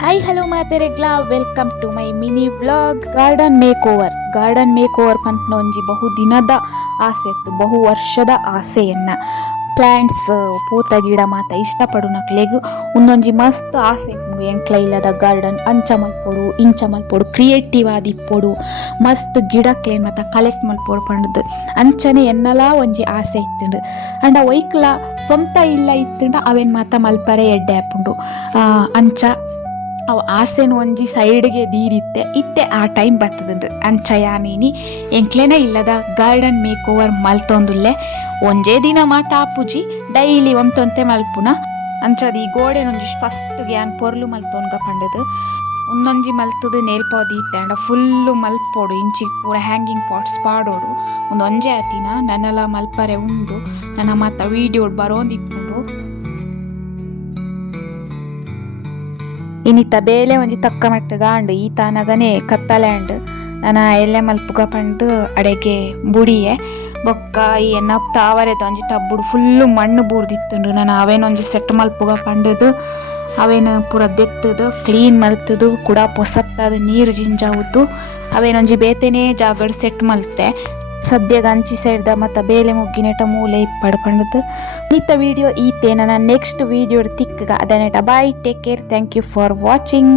Hi hello ಮಾತೆರೆಗ್ಲ welcome to my mini vlog. Garden makeover ಪಂಪ್ನ ಒಂಜಿ ಬಹು ದಿನದ ಆಸೆ ಇತ್ತು, ಬಹು ವರ್ಷದ ಆಸೆಯನ್ನ. ಪ್ಲ್ಯಾಂಟ್ಸ್ ಪೂತ ಗಿಡ ಮಾತ ಇಷ್ಟಪಡುನಕ್ಲೆಗ್ ಒಂದೊಂಜಿ ಮಸ್ತ್ ಆಸೆ ಇಪ್ಪುಂಡು. ಎಂಕ್ಲ ಇಲ್ಲದ ಗಾರ್ಡನ್ ಅಂಚ ಮಲ್ಪೊಡು ಇಂಚ ಮಲ್ಪೊಡು, ಕ್ರಿಯೇಟಿವ್ ಆದಿಪ್ಪೊಡು, ಮಸ್ತ್ ಗಿಡಕ್ಲೇನ್ ಮಾತ ಕಲೆಕ್ಟ್ ಮಲ್ಪೊಡು ಪಂಡದು ಅಂಚನೆ ಎನ್ನಲ ಒಂಜಿ ಆಸೆ ಇತ್ತುಂಡು. ಅಂಡ ಒಯ್ಕ್ಲ ಸೊಂತ ಇಲ್ಲ ಇತ್ತುಂಡ ಅವೆನ್ ಮಾತ ಮಲ್ಪರೆ ಎಡ್ಡೆ ಆಪುಂಡು. ಅಂಚ ಅವು ಆಸೆನ ಒಂಜಿ ಸೈಡ್ಗೆ ಇತ್ತೆ ಆ ಟೈಮ್ ಬರ್ತದುಂಡು. ಅಂಚ ಯಾನೇನಿ ಎಂಕ್ಲೆನ ಇಲ್ಲದ ಗಾರ್ಡನ್ ಮೇಕ್ ಓವರ್ ಮಲ್ತೊಂದುಲ್ಲೆ. ಒಂಜೇ ದಿನ ಮಾತ ಆಪುಜಿ, ಡೈಲಿ ಒಂತೊಂತೆ ಮಲ್ಪುನ. ಅಂಚದ ಈ ಗೋಡೆನೊಂಜಿ ಫಸ್ಟ್ ಗ್ಯಾನ್ ಪೊರ್ಲು ಮಲ್ತೊನ್ಗ ಪಂಡದು ಒಂದೊಂಜಿ ಮಲ್ತದು ನೇಲ್ ಪಾದಿ ಇತ್ತೆ ಅಂಡ ಫುಲ್ಲು ಮಲ್ಪೊಡು. ಇಂಚಿ ಪೂರ ಹ್ಯಾಂಗಿಂಗ್ ಪಾಟ್ಸ್ ಪಾಡೋಡು ಒಂದೊಂಜೆ ಆತಿನ ನನ್ನಲ ಮಲ್ಪರೆ ಉಂಡು. ನನ್ನ ಮಾತ ವೀಡಿಯೋಡ್ ಬರೋಂದಿಪ್ಪುಂಡು. ಇನ್ನಿತ್ತ ಬೇಲೆ ಒಂಜಿ ತಕ್ಕ ಮಟ್ಟಗ ಅಂಡು ಈ ತಾನಗನೆ ಕತ್ತಲೆ ನನ್ನ ಎಲ್ಲೆ ಮಲ್ಪುಗ ಪಂಡು ಅಡೆಗೆ ಬುಡಿಯೆ ಬೊಕ್ಕ ಈ ಎನ್ನ ತಾವರೆದ ಒಂಜಿ ಟಬ್ಬುಡು ಫುಲ್ಲು ಮಣ್ಣು ಬೂರ್ದಿತ್ತುಂಡು. ನಾನು ಅವೇನೊಂಜಿ ಸೆಟ್ ಮಲ್ಪುಗ ಪಂಡದು ಅವೇನು ಪೂರ ದೆತ್ತದು ಕ್ಲೀನ್ ಮಲ್ತದು ಕೂಡ ಪೊಸತ್ತಾದ ನೀರು ಜಿಂಜಾವುದ್ದು ಅವೇನೊಂಜಿ ಬೇತೆನೇ ಜಾಗಡ್ ಸೆಟ್ ಮಲ್ತೆ. ಸದ್ಯಗ ಅಂಚಿ ಸೈಡ್ದ ಮತ್ತು ಬೇಲೆ ಮುಗ್ಗಿನೇಟ ಮೂಲೆ ಇಪ್ಪಡು ಪಂಡದು. ನಿತ್ತ ವಿಡಿಯೋ ಈತೆ ನನ್ನ ನೆಕ್ಸ್ಟ್ ವಿಡಿಯೋ ತಿಕ್ಕಗ ಅದನ್ನೇಟ bye, take care, thank you for watching.